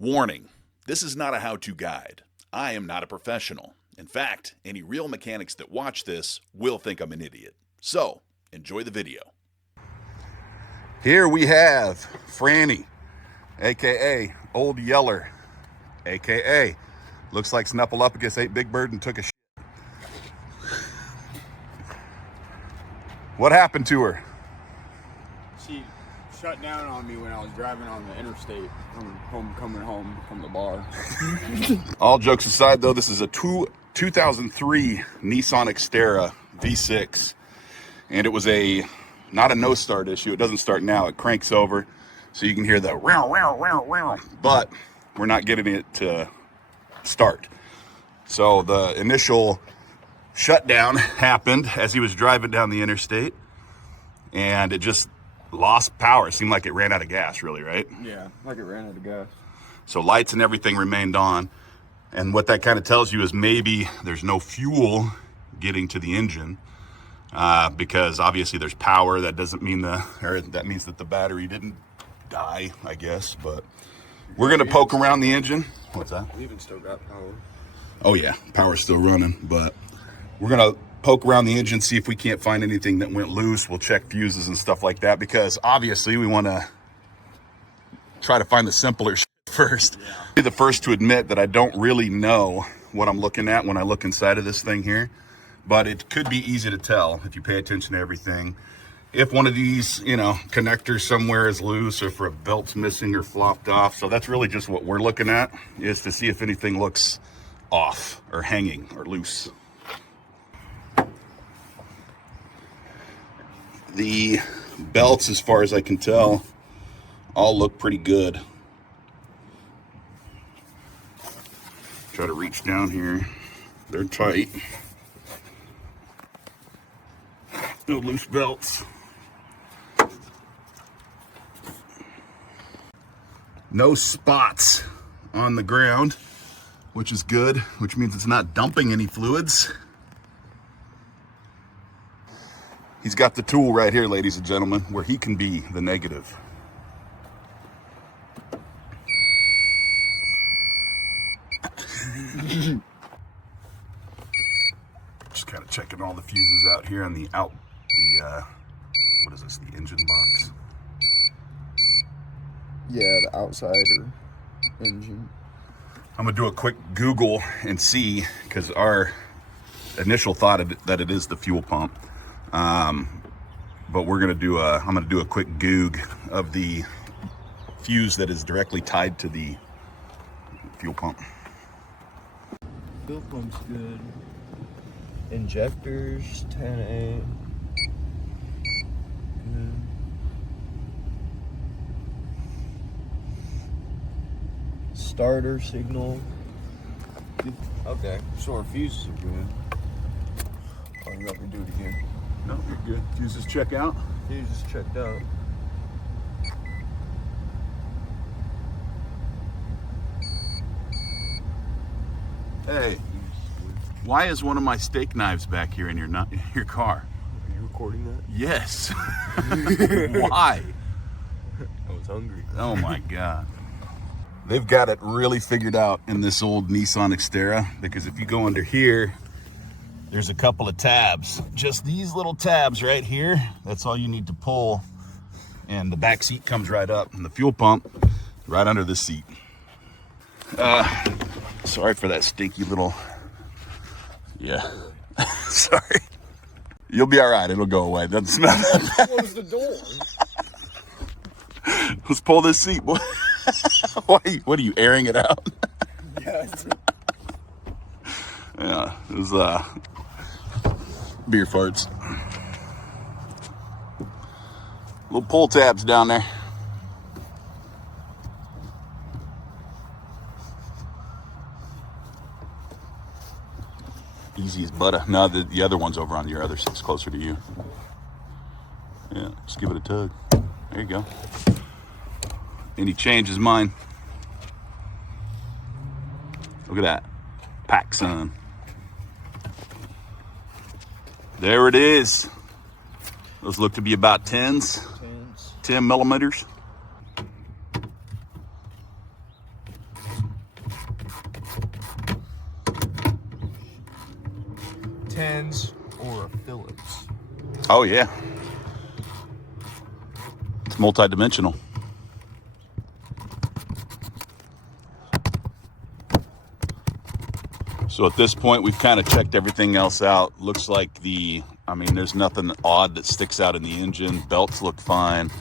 Warning, this is not a how-to guide. I am not a professional. In fact, any real mechanics that watch this will think I'm an idiot. So, enjoy the video. Here we have Franny, aka Old Yeller, aka looks like Snuffleupagus ate Big Bird and took a shit. What happened to her? She shut down on me when I was driving on the interstate coming home from the bar. All jokes aside though, this is a 2003 Nissan Xterra V6, and it was not a no start issue. It doesn't start now, it cranks over so you can hear the wow wow wow wow, but we're not getting it to start. So the initial shutdown happened as he was driving down the interstate, and it just lost power. It seemed like it ran out of gas, really, right? Yeah, like it ran out of gas. So lights and everything remained on, and what that kind of tells you is maybe there's no fuel getting to the engine, because obviously there's power. That doesn't mean that means that the battery didn't die, I guess. But we're gonna poke around the engine. What's that? We even still got power. Oh yeah, power's still running, but we're gonna poke around the engine, see if we can't find anything that went loose. We'll check fuses and stuff like that, because obviously we want to try to find the simpler shit first. Yeah. I'll be the first to admit that I don't really know what I'm looking at when I look inside of this thing here, but it could be easy to tell if you pay attention to everything. If one of these, connectors somewhere is loose, or if a belt's missing or flopped off. So that's really just what we're looking at, is to see if anything looks off or hanging or loose. The belts, as far as I can tell, all look pretty good. Try to reach down here. They're tight. No loose belts. No spots on the ground, which is good, which means it's not dumping any fluids. He's got the tool right here, ladies and gentlemen, where he can be the negative. Just kind of checking all the fuses out here on the what is this, the engine box? Yeah, the outsider engine. I'm gonna do a quick Google and see, because our initial thought that it is the fuel pump. But I'm gonna do a quick goog of the fuse that is directly tied to the fuel pump. Fuel pump's good. Injectors, 10A. Good. Starter signal. Okay, so our fuses are good. Oh, you got me do it again. No, you're good. Fuses check out. Fuses checked out. Hey, why is one of my steak knives back here in your car? Are you recording that? Yes. Why? I was hungry. Oh my God. They've got it really figured out in this old Nissan Xterra, because if you go under here, there's a couple of tabs. Just these little tabs right here. That's all you need to pull, and the back seat comes right up, and the fuel pump right under this seat. Sorry for that stinky little. Yeah. Sorry. You'll be all right. It'll go away. It doesn't smell that bad. Close the door. Let's pull this seat, boy. What are you, airing it out? Yes. Yeah, it was beer farts. Little pull tabs down there. Easy as butter. No, the other one's over on your other six, closer to you. Yeah, just give it a tug. There you go. Any change is mine. Look at that. Pack sun. There it is. Those look to be about 10 millimeters. 10s or a Phillips. Oh yeah, it's multi-dimensional. So at this point, we've kind of checked everything else out. Looks like there's nothing odd that sticks out in the engine. Belts look fine.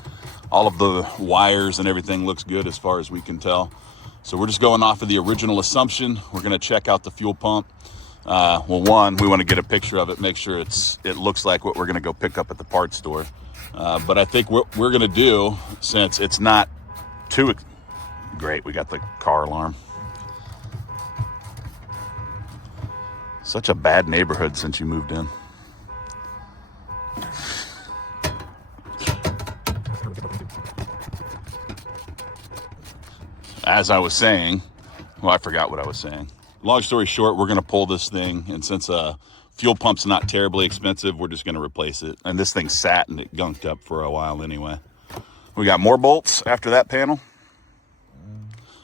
All of the wires and everything looks good as far as we can tell. So we're just going off of the original assumption. We're going to check out the fuel pump. Well, one, we want to get a picture of it, make sure it looks like what we're going to go pick up at the parts store. But I think what we're going to do, since it's not too great, we got the car alarm. Such a bad neighborhood since you moved in. As I was saying, well, I forgot what I was saying. Long story short, we're going to pull this thing, and since fuel pump's not terribly expensive, we're just going to replace it. And this thing sat and it gunked up for a while anyway. We got more bolts after that panel.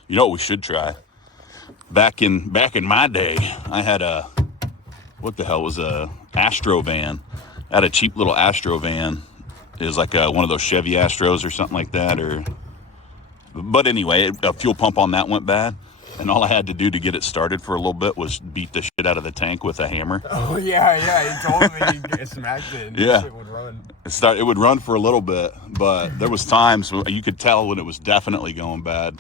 You know what we should try? Back in my day, I had a Astro van. I had a cheap little Astro van. It was like one of those Chevy Astros or something like that. But anyway, a fuel pump on that went bad. And all I had to do to get it started for a little bit was beat the shit out of the tank with a hammer. Oh, yeah. He told me he smacked it and it would run. It would run for a little bit, but there was times where you could tell when it was definitely going bad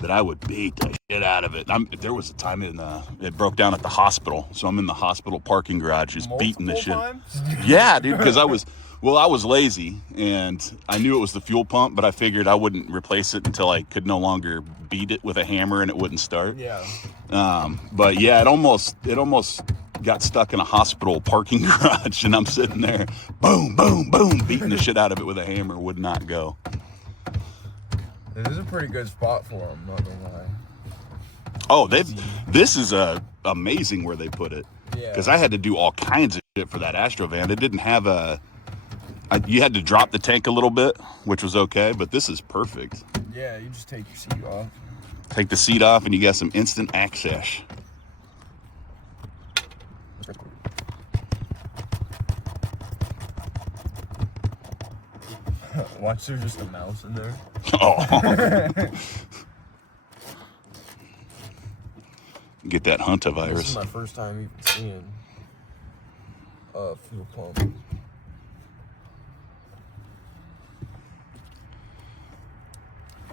that I would beat the shit out of it. There was a time it broke down at the hospital, so I'm in the hospital parking garage just beating the shit. Times? Yeah, dude, because I was lazy and I knew it was the fuel pump, but I figured I wouldn't replace it until I could no longer beat it with a hammer and it wouldn't start. Yeah. But yeah, it almost got stuck in a hospital parking garage, and I'm sitting there, boom, boom, boom, beating the shit out of it with a hammer. Would not go. This is a pretty good spot for them, not gonna lie. Oh, this is amazing where they put it. Yeah. Because I had to do all kinds of shit for that Astro van. It didn't have you had to drop the tank a little bit, which was okay, but this is perfect. Yeah, you just take your seat off. Take the seat off and you got some instant access. Watch, there's just a mouse in there. Oh. Get that hantavirus. This is my first time even seeing a fuel pump.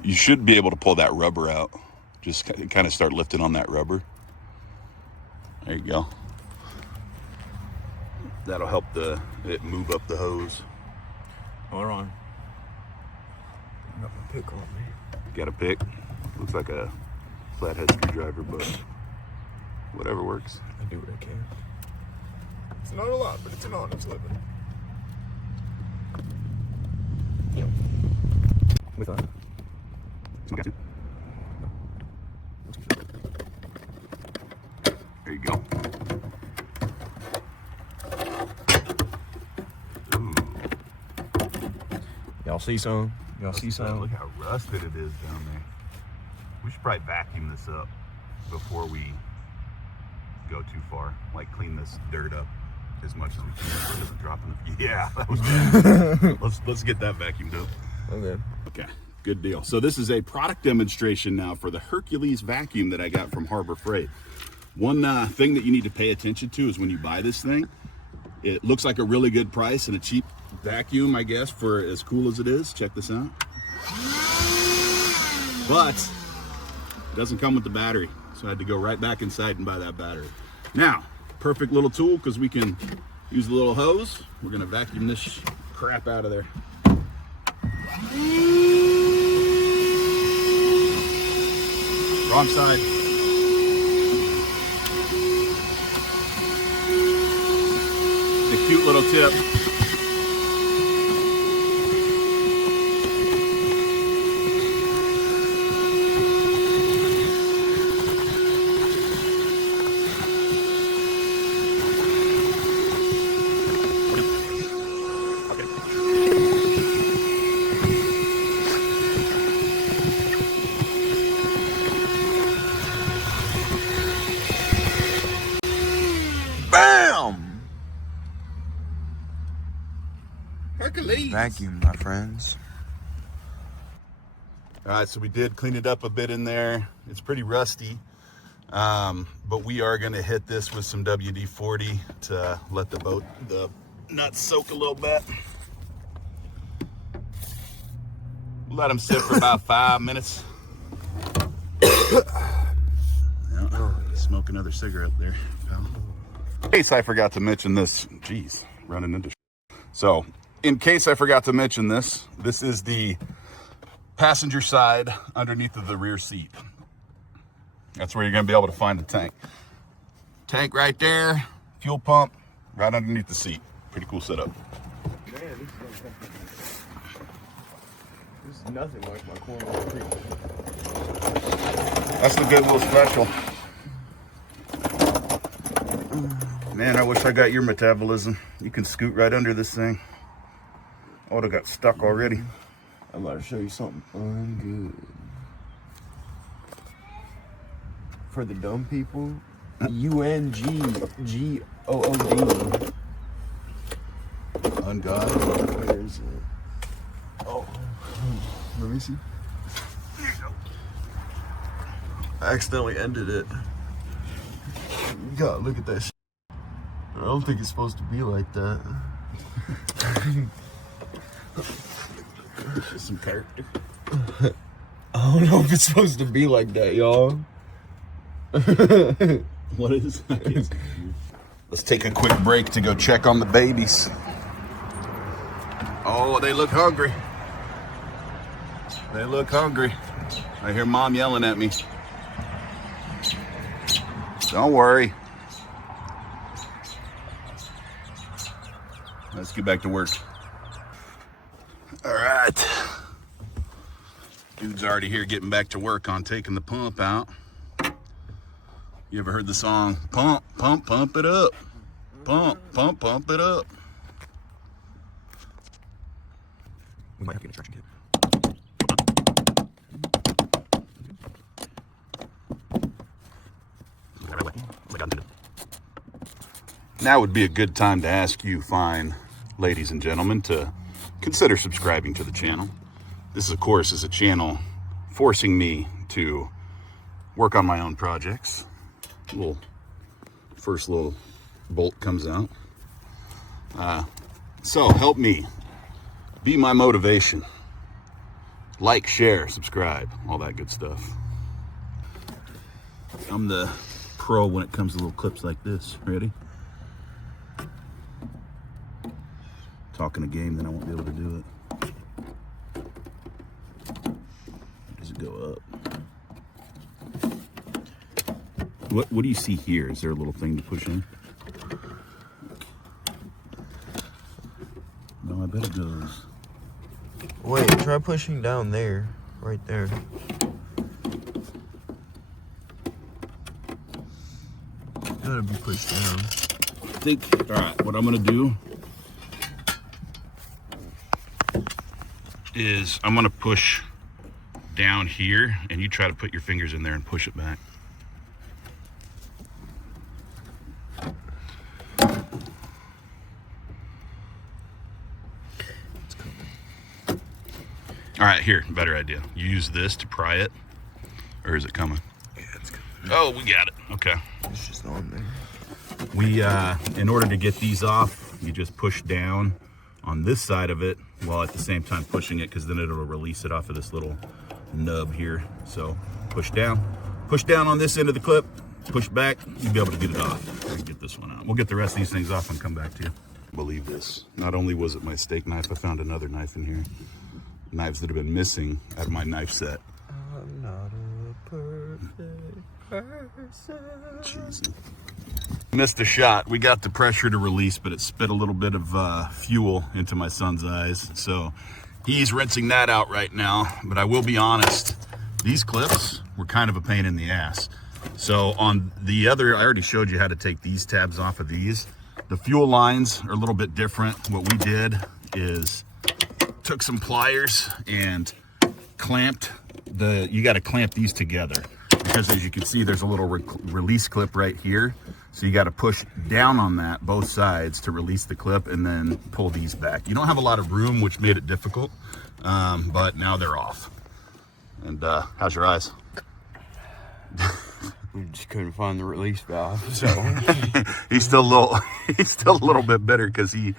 You should be able to pull that rubber out. Just kind of start lifting on that rubber. There you go. That'll help it move up the hose. Hold on. I got my pick on me. Got a pick. Looks like a flathead screwdriver, but whatever works. I do what I can. It's not a lot, but it's an honest living. Yep. With that. There you go. Ooh. Y'all see some? Y'all see some? Look how rusted it is down there. We should probably vacuum this up before we go too far. Like clean this dirt up as much as we can so it doesn't drop in the... Yeah, that was bad. let's get that vacuumed up. Okay. Okay, good deal. So this is a product demonstration now for the Hercules vacuum that I got from Harbor Freight. One thing that you need to pay attention to is when you buy this thing, it looks like a really good price and a cheap vacuum, I guess, for as cool as it is. Check this out. But it doesn't come with the battery, so I had to go right back inside and buy that battery. Now, perfect little tool because we can use the little hose. We're gonna vacuum this crap out of there. Wrong side. A cute little tip. Bam! Hercules. Vacuum, my friends. All right, so we did clean it up a bit in there. It's pretty rusty, but we are going to hit this with some WD-40 to let the nuts soak a little bit. Let them sit for about 5 minutes. Yeah, smoke another cigarette there, pal. In case I forgot to mention this, geez, running into. So, in case I forgot to mention this, this is the passenger side underneath of the rear seat. That's where you're going to be able to find the tank. Tank right there, fuel pump right underneath the seat. Pretty cool setup. Man, this is nothing like my Cornwall Creek. That's the Goodwill special. Man, I wish I got your metabolism. You can scoot right under this thing. I would have got stuck already. I'm about to show you something ungood. For the dumb people, UNGGOOD. Ungod. Where is it? Oh, let me see. There you go. I accidentally ended it. God, look at that shit. I don't think it's supposed to be like that. Some character. I don't know if it's supposed to be like that, y'all. What is that? Let's take a quick break to go check on the babies. Oh, they look hungry. They look hungry. I hear mom yelling at me. Don't worry. Let's get back to work. All right. Dude's already here getting back to work on taking the pump out. You ever heard the song, pump, pump, pump it up? Pump, pump, pump it up. We might have to get an instruction kit. Now would be a good time to ask you fine ladies and gentlemen to consider subscribing to the channel. This, of course, is a channel forcing me to work on my own projects. First little bolt comes out. So help me. Be my motivation. Like, share, subscribe, all that good stuff. I'm the pro when it comes to little clips like this. Ready? Talking a game, then I won't be able to do it. Does it go up? What do you see here? Is there a little thing to push in? No, I bet it goes. Wait, try pushing down there. Right there. Gotta be pushed down. Alright, what I'm gonna do is I'm gonna push down here and you try to put your fingers in there and push it back. All right, here, better idea. You use this to pry it, or is it coming? Yeah, it's coming. Oh, we got it. Okay. It's just on there. We, in order to get these off, you just push down on this side of it while at the same time pushing it, because then it'll release it off of this little nub here. So push down on this end of the clip, push back, you'll be able to get it off. We'll get this one out. We'll get the rest of these things off and come back to you. Believe this. Not only was it my steak knife, I found another knife in here. Knives that have been missing out of my knife set. I'm not a perfect person. Jeez. Missed a shot. We got the pressure to release, but it spit a little bit of fuel into my son's eyes. So he's rinsing that out right now. But I will be honest, these clips were kind of a pain in the ass. So on the other, I already showed you how to take these tabs off of these. The fuel lines are a little bit different. What we did is took some pliers and clamped you got to clamp these together, because as you can see, there's a little release clip right here So you got to push down on that, both sides, to release the clip and then pull these back. You don't have a lot of room, which made it difficult, but now they're off. And how's your eyes? We just couldn't find the release valve, so. he's still a little bit bitter because he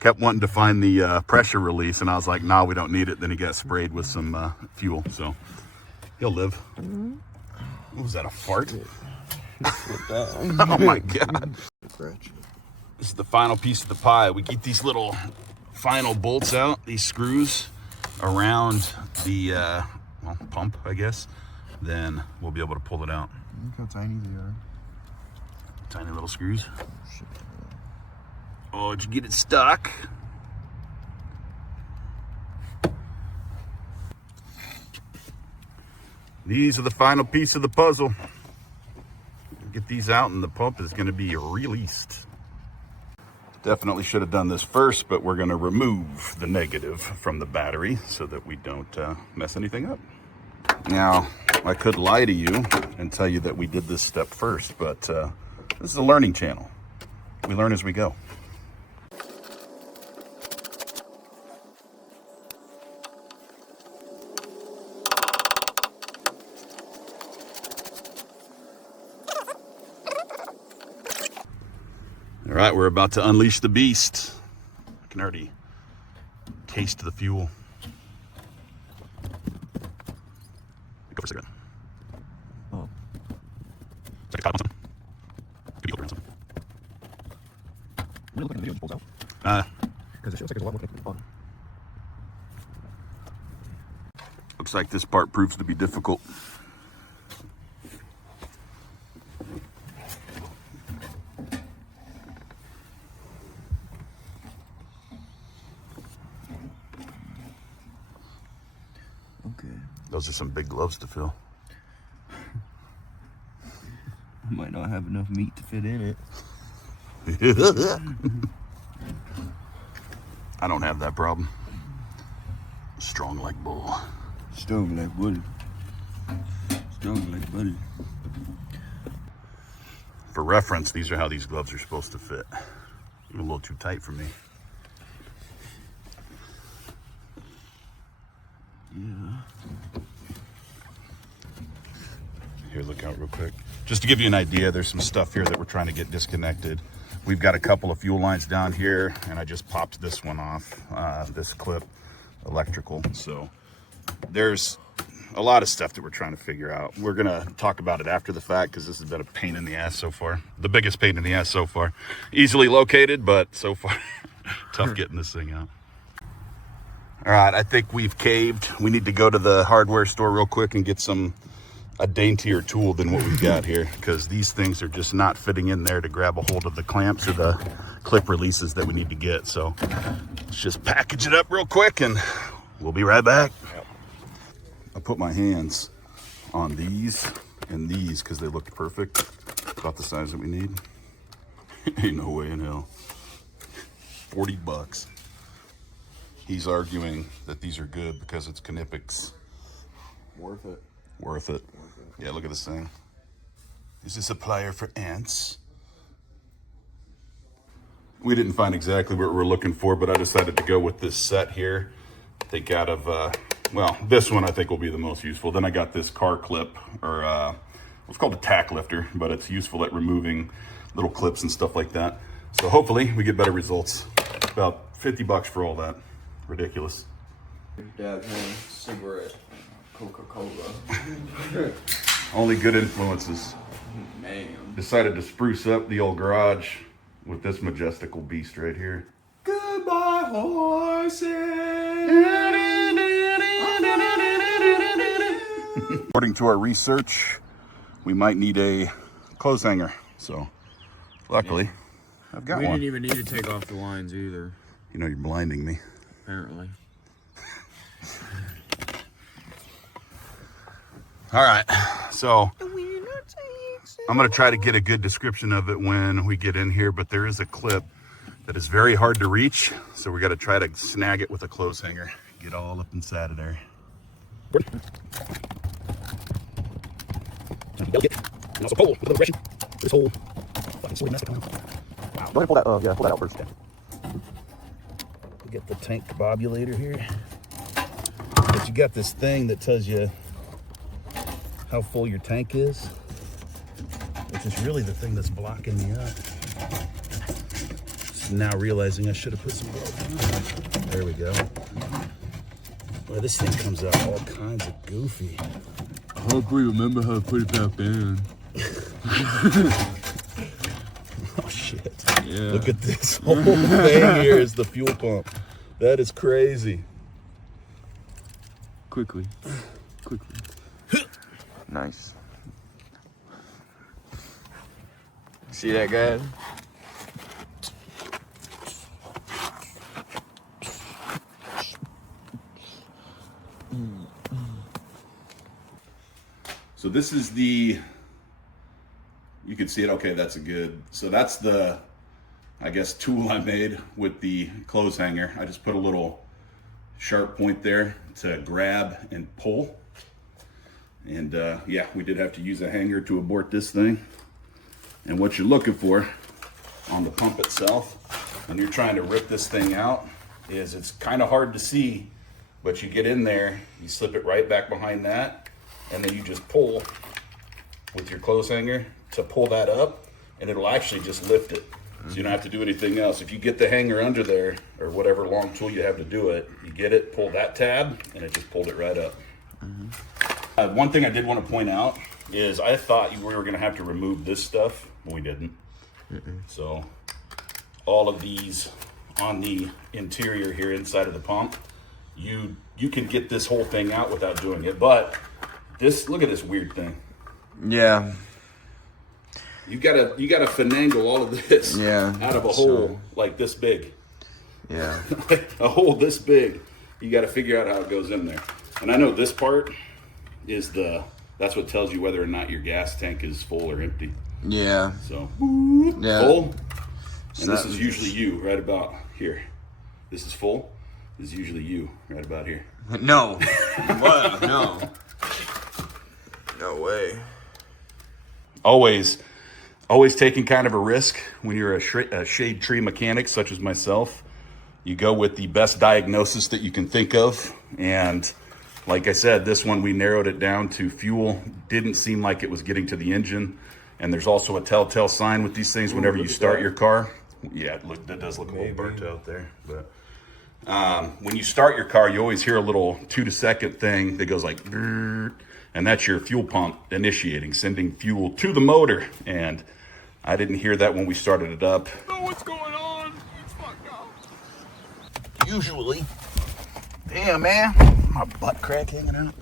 kept wanting to find the pressure release, and I was like, nah, we don't need it. Then he got sprayed with some fuel, so he'll live. What was that, a fart? Oh my God. This is the final piece of the pie. We get these little final bolts out, these screws around the well, pump, I guess. Then we'll be able to pull it out. Look how tiny they are. Tiny little screws. Oh, did you get it stuck? These are the final piece of the puzzle. Get these out and the pump is going to be released. Definitely should have done this first, but we're going to remove the negative from the battery so that we don't mess anything up. Now, I could lie to you and tell you that we did this step first, but this is a learning channel. We learn as we go. All right, we're about to unleash the beast. I can already taste the fuel. Go for a cigarette. Oh. Check the top on some. Could be over on some. Really looking at the video and pulls out. Because it feels like there's a lot more connected to the bottom. Looks like this part proves to be difficult. Okay. Those are some big gloves to fill. I might not have enough meat to fit in it. I don't have that problem. Strong like bull. Strong like butter. Strong like butter. For reference, these are how these gloves are supposed to fit. Even a little too tight for me. Yeah. Here, look out real quick. Just to give you an idea, there's some stuff here that we're trying to get disconnected. We've got a couple of fuel lines down here, and I just popped this one off, this clip, electrical. So there's a lot of stuff that we're trying to figure out. We're gonna talk about it after the fact because this has been a pain in the ass so far. The biggest pain in the ass so far. Easily located, but so far, tough getting this thing out. All right, I think we've caved. We need to go to the hardware store real quick and get a daintier tool than what we've got here, because these things are just not fitting in there to grab a hold of the clamps or the clip releases that we need to get. So let's just package it up real quick and we'll be right back. Yep. I put my hands on these and these because they looked perfect, about the size that we need. Ain't no way in hell. $40. He's arguing that these are good because it's Knipex. Worth it. Worth it. Yeah, look at this thing. Is this a plier for ants? We didn't find exactly what we're looking for, but I decided to go with this set here. Take out of, well, this one I think will be the most useful. Then I got this car clip, or it's called a tack lifter, but it's useful at removing little clips and stuff like that. So hopefully we get better results. About $50 for all that. Ridiculous. Dad had a cigarette. Coca-Cola. Only good influences. Man. Decided to spruce up the old garage with this majestical beast right here. Goodbye, horses. According to our research, we might need a clothes hanger. So, luckily, I've got We one. didn't even need to take off the lines either, You know, you're blinding me. apparently. All right, so I'm gonna try to get a good description of it when we get in here, but there is a clip that is very hard to reach, so we gotta try to snag it with a clothes hanger. Get all up inside of there. Delicate. And also pull with a little aggression. This whole fucking Go ahead and pull that, pull that out first. We get the tank bobulator here. But you got this thing that tells you how full your tank is, which is really the thing that's blocking me up. So now realizing I should have put some gloves on. There we go. Well, this thing comes out all kinds of goofy. I hope we remember how to put it back in. Oh shit. Yeah. Look at this whole thing here is the fuel pump. That is crazy. Quickly. Nice. See that, guy? So this is the, you can see it, okay, that's a good, so that's the, I guess, tool I made with the clothes hanger. I just put a little sharp point there to grab and pull. And yeah, we did have to use a hanger to abort this thing. And what you're looking for on the pump itself, when you're trying to rip this thing out, is it's kind of hard to see, but you get in there, you slip it right back behind that, and then you just pull with your clothes hanger to pull that up, and it'll actually just lift it. So you don't have to do anything else. If you get the hanger under there, or whatever long tool you have to do it, you get it, pull that tab, and it just pulled it right up. One thing I did want to point out is I thought we were going to have to remove this stuff, but we didn't. So all of these on the interior here inside of the pump, you can get this whole thing out without doing it. But this, look at this weird thing. Yeah. You gotta finagle all of this out of a hole like this big. Yeah. A hole this big. You got to figure out how it goes in there. And I know this part is that's what tells you whether or not your gas tank is full or empty. Yeah. So yeah. full, and this is usually you right about here. This is full. This is usually you right about here. No. What? No. No way. Always taking kind of a risk when you're a shade tree mechanic such as myself. You go with the best diagnosis that you can think of. And like I said, this one, we narrowed it down to fuel. Didn't seem like it was getting to the engine. And there's also a telltale sign with these things whenever you start your car. Yeah, that does look a little burnt out there. But when you start your car, you always hear a little 2-second thing that goes like, and that's your fuel pump initiating, sending fuel to the motor. And I didn't hear that when we started it up. Know what's going on? It's fucked up. Usually. Damn, man. My butt crack hanging out.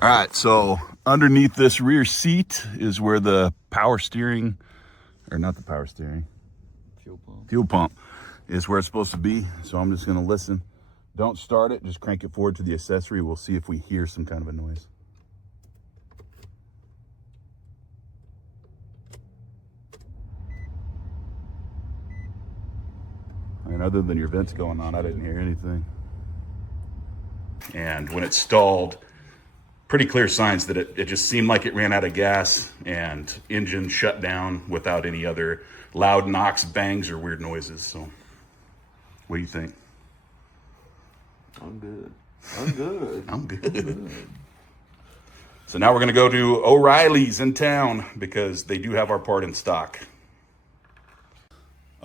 All right, so underneath this rear seat is where the power steering, or not the power steering, fuel pump is where it's supposed to be. So I'm just gonna listen. Don't start it, just crank it forward to the accessory. We'll see if we hear some kind of a noise. I mean, other than your vents going on, I didn't hear anything. And when it stalled, pretty clear signs that it just seemed like it ran out of gas and engine shut down without any other loud knocks, bangs, or weird noises. So what do you think? I'm good. I'm good. So now we're going to go to O'Reilly's in town because they do have our part in stock.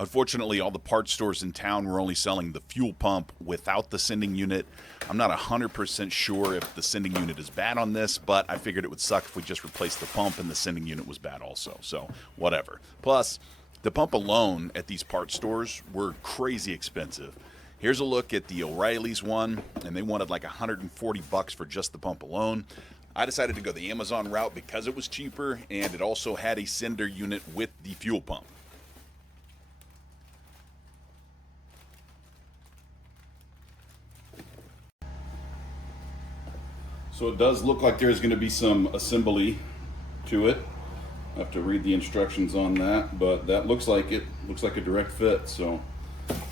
Unfortunately, all the parts stores in town were only selling the fuel pump without the sending unit. I'm not 100% sure if the sending unit is bad on this, but I figured it would suck if we just replaced the pump and the sending unit was bad also. So whatever. Plus, the pump alone at these parts stores were crazy expensive. Here's a look at the O'Reilly's one, and they wanted like $140 for just the pump alone. I decided to go the Amazon route because it was cheaper, and it also had a sender unit with the fuel pump. So it does look like there's going to be some assembly to it. I have to read the instructions on that, but that looks like it. Looks like a direct fit. So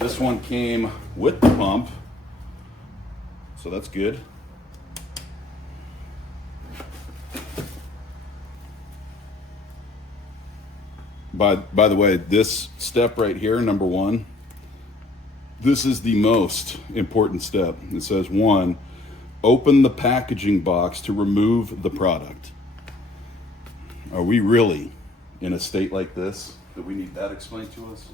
this one came with the pump, so that's good. By the way, this step right here, number 1, this is the most important step. It says 1, open the packaging box to remove the product. Are we really in a state like this that we need that explained to us?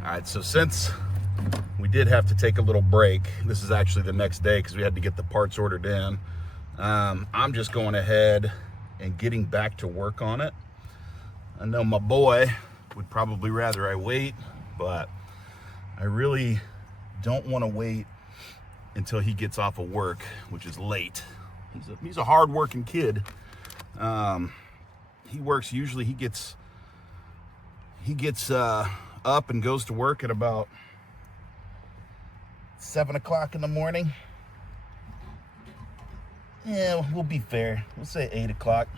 All right, so since we did have to take a little break, this is actually the next day because we had to get the parts ordered in. I'm just going ahead and getting back to work on it. I know my boy would probably rather I wait, but I really don't want to wait until he gets off of work, which is late. He's a hard-working kid. He works, usually he gets up and goes to work at about 7 o'clock in the morning. Yeah, we'll be fair. We'll say 8 o'clock.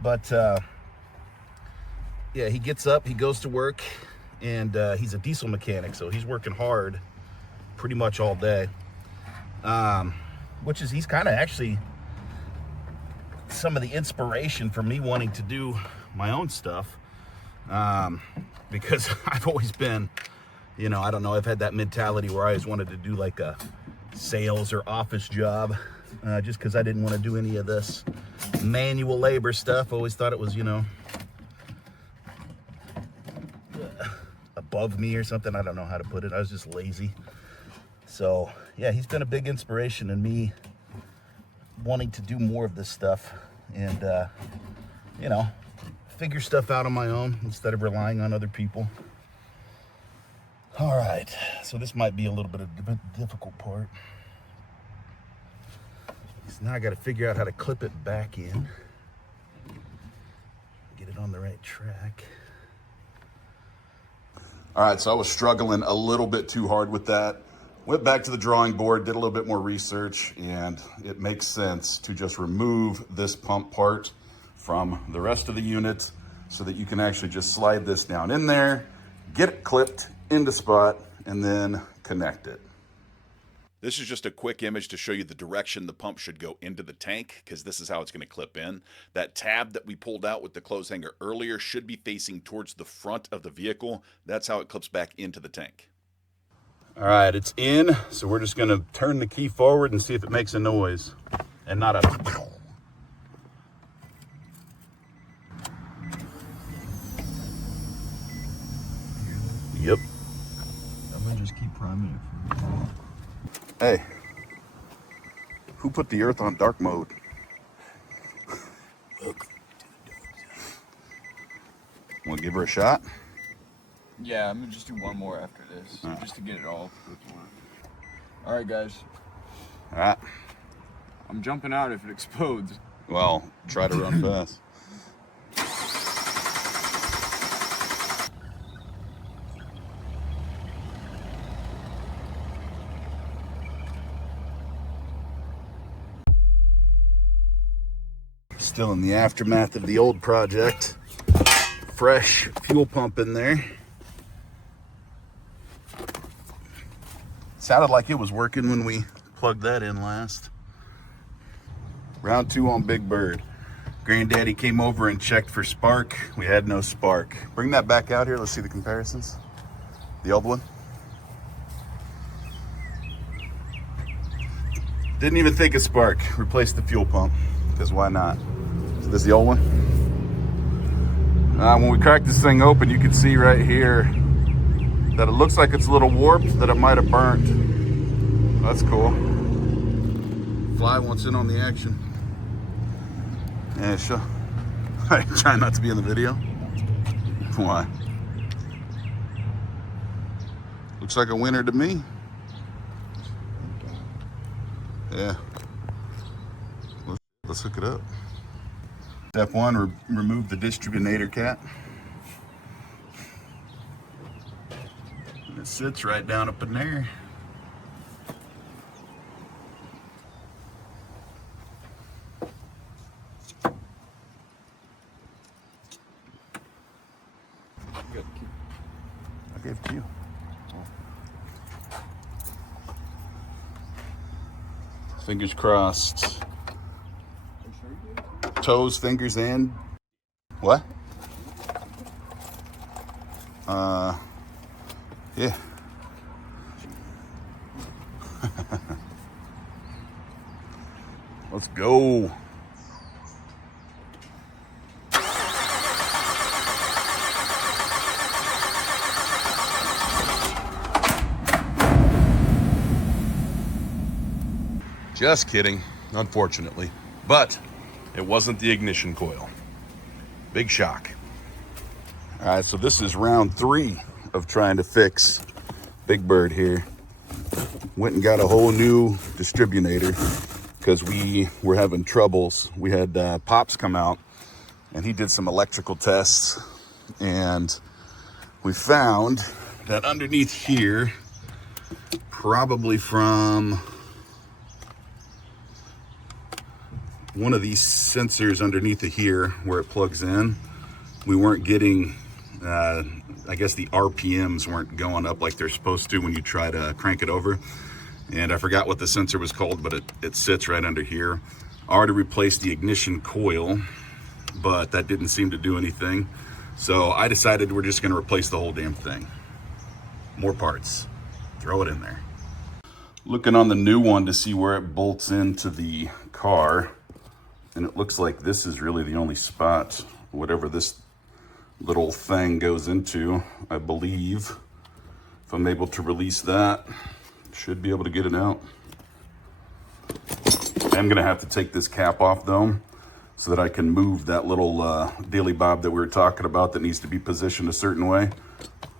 But yeah, he gets up, he goes to work, and he's a diesel mechanic, so he's working hard pretty much all day. Which is, he's kind of actually some of the inspiration for me wanting to do my own stuff. Because I've always been, you know, I don't know, I've had that mentality where I always wanted to do like a sales or office job, just because I didn't want to do any of this manual labor stuff. I always thought it was, you know, above me or something. I don't know how to put it. I was just lazy. So yeah, he's been a big inspiration in me wanting to do more of this stuff and, you know, figure stuff out on my own instead of relying on other people. All right, so this might be a little bit of the difficult part. So now I got to figure out how to clip it back in, get it on the right track. All right, so I was struggling a little bit too hard with that. Went back to the drawing board, did a little bit more research, and it makes sense to just remove this pump part from the rest of the unit so that you can actually just slide this down in there, get it clipped into spot, and then connect it. This is just a quick image to show you the direction the pump should go into the tank, because this is how it's going to clip in. That tab that we pulled out with the clothes hanger earlier should be facing towards the front of the vehicle. That's how it clips back into the tank. All right, it's in, so we're just going to turn the key forward and see if it makes a noise, and not a... Yep. I'm gonna just keep priming it for you. Hey, who put the earth on dark mode? Look. Want to give her a shot? Yeah, I'm gonna just do one more after this, just to get it all. All right, guys. All right. I'm jumping out if it explodes. Well, try to run fast. Still in the aftermath of the old project. Fresh fuel pump in there. Sounded like it was working when we plugged that in last. Round 2 on Big Bird. Granddaddy came over and checked for spark. We had no spark. Bring that back out here. Let's see the comparisons. The old one. Didn't even think of spark. Replaced the fuel pump, because why not? So this is the old one. When we cracked this thing open, you can see right here that it looks like it's a little warped, that it might have burnt. That's cool. Fly wants in on the action. Yeah, sure. I try not to be in the video. Why? Looks like a winner to me. Yeah. let's hook it up. Step one, remove the distributor cap. And it sits right down up in there. I gave it to you. Fingers crossed. Toes, fingers, and what? Yeah. Let's go. Just kidding, unfortunately. But it wasn't the ignition coil. Big shock. All right, so this is round 3 of trying to fix Big Bird here. Went and got a whole new distributor because we were having troubles. We had Pops come out and he did some electrical tests, and we found that underneath here, probably from one of these sensors underneath of here where it plugs in, we weren't getting, I guess the RPMs weren't going up like they're supposed to when you try to crank it over. And I forgot what the sensor was called, but it sits right under here. I already replaced the ignition coil, but that didn't seem to do anything. So I decided we're just gonna replace the whole damn thing. More parts, throw it in there. Looking on the new one to see where it bolts into the car. And it looks like this is really the only spot, whatever this little thing goes into, I believe. If I'm able to release that, should be able to get it out. I'm gonna have to take this cap off though, so that I can move that little daily bob that we were talking about that needs to be positioned a certain way.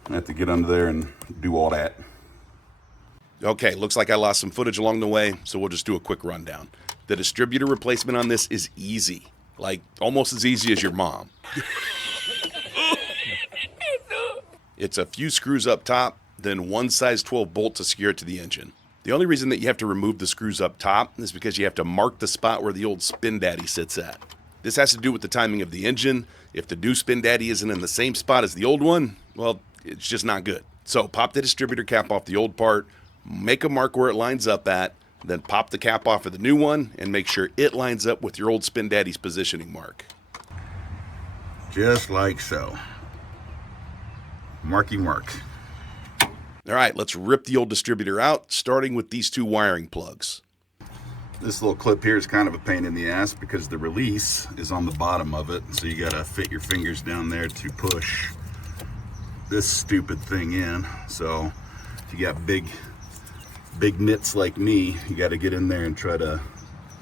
I have to get under there and do all that. Okay, looks like I lost some footage along the way, so we'll just do a quick rundown. The distributor replacement on this is easy, like almost as easy as your mom. It's a few screws up top, then one size 12 bolt to secure it to the engine. The only reason that you have to remove the screws up top is because you have to mark the spot where the old spin daddy sits at. This has to do with the timing of the engine. If the new spin daddy isn't in the same spot as the old one, well, it's just not good. So pop the distributor cap off the old part, make a mark where it lines up at, then pop the cap off of the new one and make sure it lines up with your old spin daddy's positioning mark. Just like so. Marky mark. All right, let's rip the old distributor out, starting with these 2 wiring plugs. This little clip here is kind of a pain in the ass because the release is on the bottom of it, so you gotta fit your fingers down there to push this stupid thing in. So if you got big mitts like me, you got to get in there and try to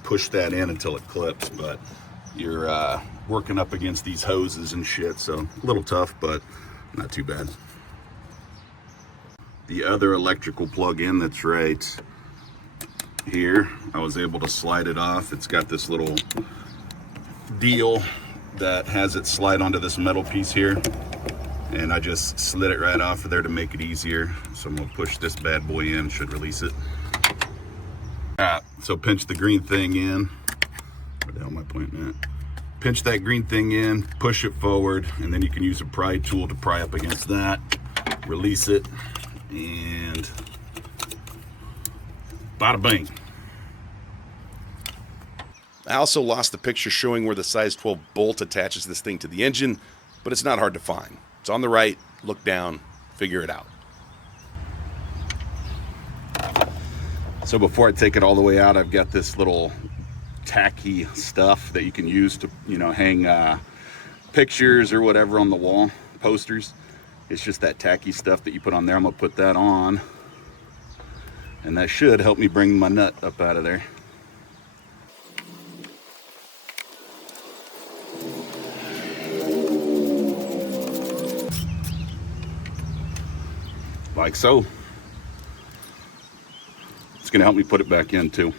push that in until it clips. But you're working up against these hoses and shit, so a little tough, but not too bad. The other electrical plug-in that's right here, I was able to slide it off. It's got this little deal that has it slide onto this metal piece here, and I just slid it right off of there to make it easier. So I'm gonna push this bad boy in, should release it. So pinch the green thing in. Where the hell am I pointing at? Pinch that green thing in, push it forward, and then you can use a pry tool to pry up against that, release it, and bada bing. I also lost the picture showing where the size 12 bolt attaches this thing to the engine, but it's not hard to find. It's on the right, look down, figure it out. So before I take it all the way out, I've got this little tacky stuff that you can use to, hang pictures or whatever on the wall, posters. It's just that tacky stuff that you put on there. I'm gonna put that on, and that should help me bring my nut up out of there. Like so. It's gonna help me put it back in too.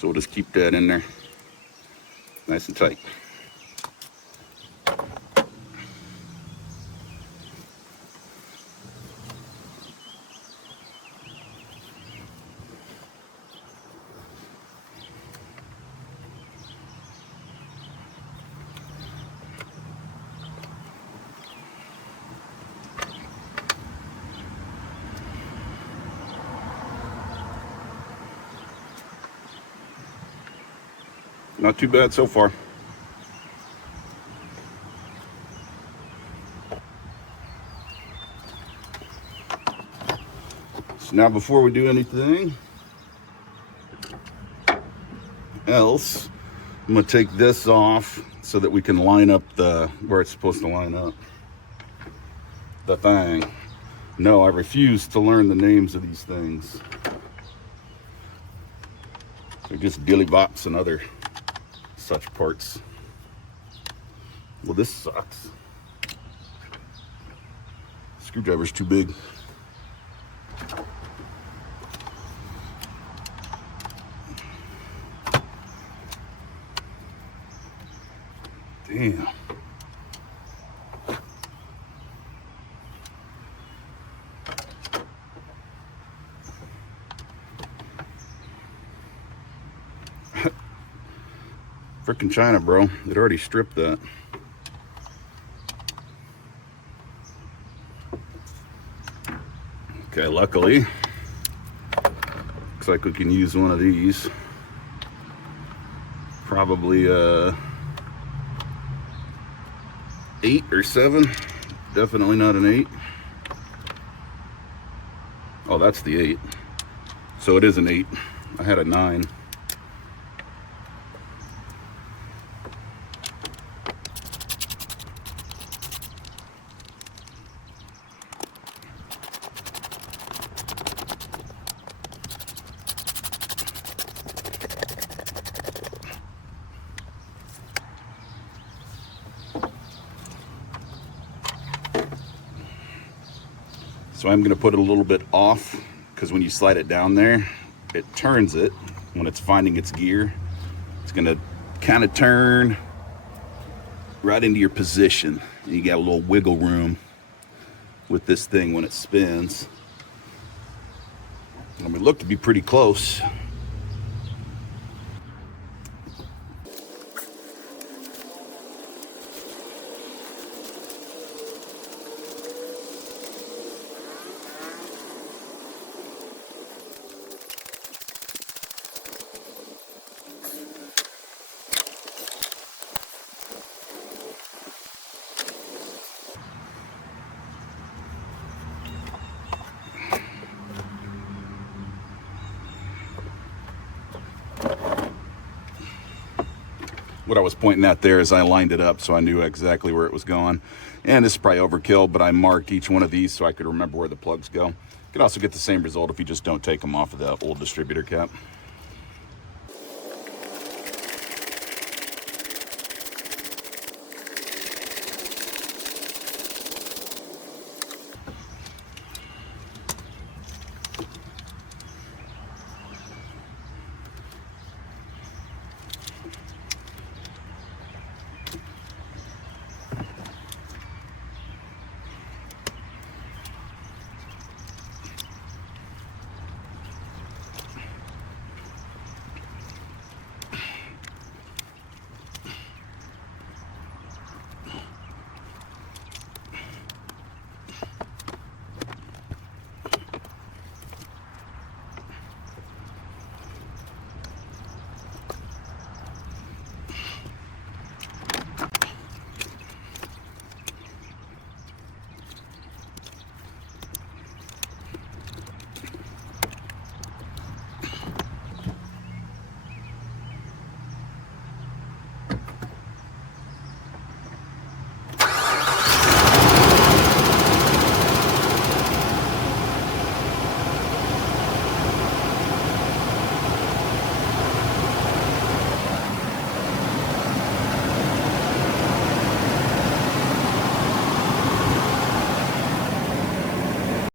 So we'll just keep that in there nice and tight. Not too bad so far. So now before we do anything else, I'm gonna take this off so that we can line up where it's supposed to line up. The thing. No, I refuse to learn the names of these things. They're just dilly bops and other such parts. Well, this sucks. Screwdriver's too big. Damn. Frickin' China, bro. It already stripped that. Okay, luckily, looks like we can use one of these. Probably 8 or 7. Definitely not an 8. Oh, that's the 8. So it is an 8. I had a 9. So I'm going to put it a little bit off, because when you slide it down there, it turns it when it's finding its gear. It's going to kind of turn right into your position. And you got a little wiggle room with this thing when it spins. And we look to be pretty close. What I was pointing at there is I lined it up so I knew exactly where it was going. And this is probably overkill, but I marked each one of these so I could remember where the plugs go. You could also get the same result if you just don't take them off of the old distributor cap.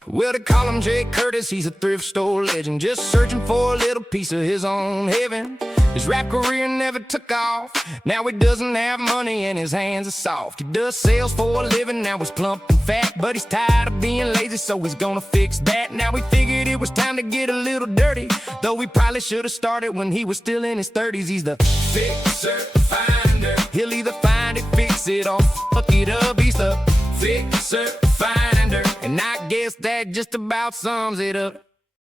Well, they call him Jay Curtis, he's a thrift store legend, just searching for a little piece of his own heaven. His rap career never took off. Now he doesn't have money and his hands are soft. He does sales for a living, now he's plump and fat. But he's tired of being lazy, so he's gonna fix that. Now he figured it was time to get a little dirty, though he probably should have started when he was still in his 30s. He's the fixer finder. He'll either find it, fix it, or fuck it up. He's the fixer finder, and I guess that just about sums it up.